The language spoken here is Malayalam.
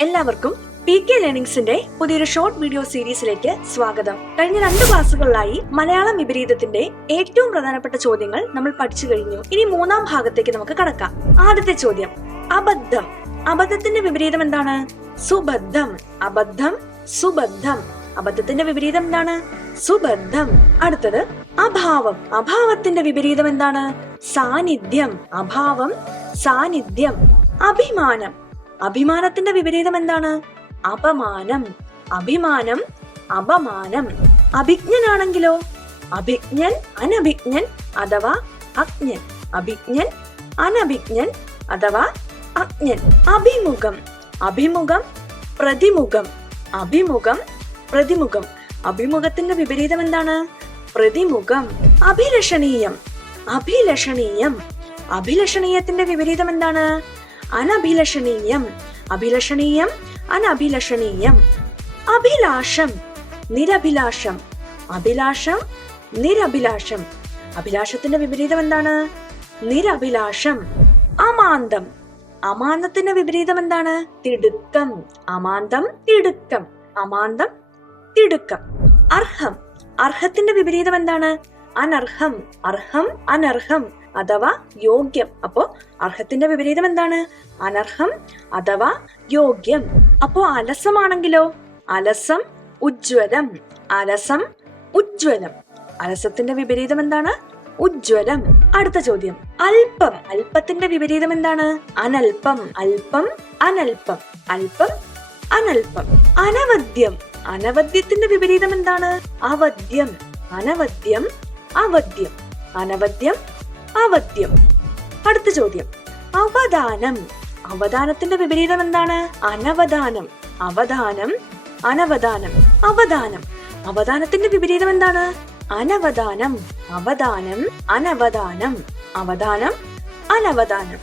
എല്ലാവർക്കും PK ലേണിംഗ്സിന്റെ പുതിയൊരു ഷോർട്ട് വീഡിയോ സീരീസിലേക്ക് സ്വാഗതം. കഴിഞ്ഞ 2 ക്ലാസ്സുകളിലായി മലയാളം വിപരീതത്തിന്റെ ഏറ്റവും പ്രധാനപ്പെട്ട ചോദ്യങ്ങൾ നമ്മൾ പഠിച്ചു കഴിഞ്ഞു. ഇനി 3-ാം ഭാഗത്തേക്ക് നമുക്ക് കടക്കാം. ആദ്യത്തെ ചോദ്യം, അബദ്ധം. അബദ്ധത്തിന്റെ വിപരീതം എന്താണ്? സുബദ്ധം. അബദ്ധം, സുബദ്ധം. അബദ്ധത്തിന്റെ വിപരീതം എന്താണ്? സുബദ്ധം. അടുത്തത് അഭാവം. അഭാവത്തിന്റെ വിപരീതം എന്താണ്? സാന്നിധ്യം. അഭാവം, സാന്നിധ്യം. അഭിമാനം. അഭിമാനത്തിന്റെ വിപരീതം എന്താണ്? അപമാനം. അഭിമാനം, അപമാനം. അഭിജ്ഞനാണെങ്കിലോ? അഭിജ്ഞൻ, അനഭിജ്ഞൻ അഥവാ അജ്ഞൻ. അഭിജ്ഞൻ, അനഭിജ്ഞൻ അഥവാ അജ്ഞൻ. അഭിമുഖം. അഭിമുഖം, പ്രതിമുഖം. അഭിമുഖം, പ്രതിമുഖം. അഭിമുഖത്തിന്റെ വിപരീതം എന്താണ്? പ്രതിമുഖം. അഭിലഷണീയം. അഭിലഷണീയം. അഭിലഷണീയത്തിന്റെ വിപരീതം എന്താണ്? അനഭിലഷണീയം. അഭിലഷണീയം, അനഭിലഷണീയം. അഭിലാഷം, നിരഭിലാഷം. അഭിലാഷം, നിരഭിലാഷം. അഭിലാഷത്തിന്റെ വിപരീതം എന്താണ്? നിരഭിലാഷം. അമാന്തം. അമാന്തത്തിന്റെ വിപരീതം എന്താണ്? തിടുക്കം. അമാന്തം, തിടുക്കം. അമാന്തം, തിടുക്കം. അർഹം. അർഹത്തിന്റെ വിപരീതം എന്താണ്? അനർഹം. അർഹം, അനർഹം അഥവാ യോഗ്യം. അപ്പോ അർഹത്തിന്റെ വിപരീതം എന്താണ്? അനർഹം അഥവാ യോഗ്യം. അപ്പോ അലസമാണെങ്കിലോ? അലസം, ഉജ്ജ്വലം. അലസം, ഉജ്ജ്വലം. അലസത്തിന്റെ വിപരീതം എന്താണ്? ഉജ്ജ്വലം. അടുത്ത ചോദ്യം, അല്പം. അല്പത്തിന്റെ വിപരീതം എന്താണ്? അനൽപം. അല്പം, അനൽപം. അല്പം, അനൽപം. അനവദ്യം. അനവദ്യത്തിന്റെ വിപരീതം എന്താണ്? അവദ്യം. അനവദ്യം, അവദ്യം. അനവദ്യം, അവദ്യം. അടുത്ത ചോദ്യം, അവദാനം. അവദാനത്തിന്റെ വിപരീതം എന്താണ്? അനവദാനം. അവദാനം, അനവദാനം. അവദാനം. അവദാനത്തിന്റെ വിപരീതം എന്താണ്? അനവദാനം. അവദാനം, അനവദാനം. അവദാനം, അനവദാനം.